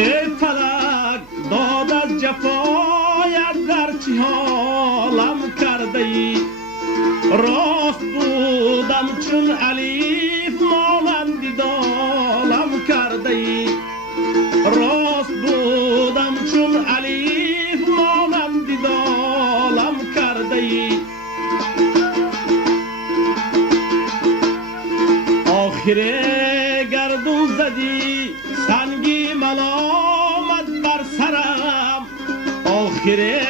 ای فلک داد از جفایت در چه حالم کرده ای راست بودم چون الیف مانند دالم کرده ای راست بودم چون الیف مانند دالم کرده ای آخره گردون زدی سنگی ملامت بر سرم آخره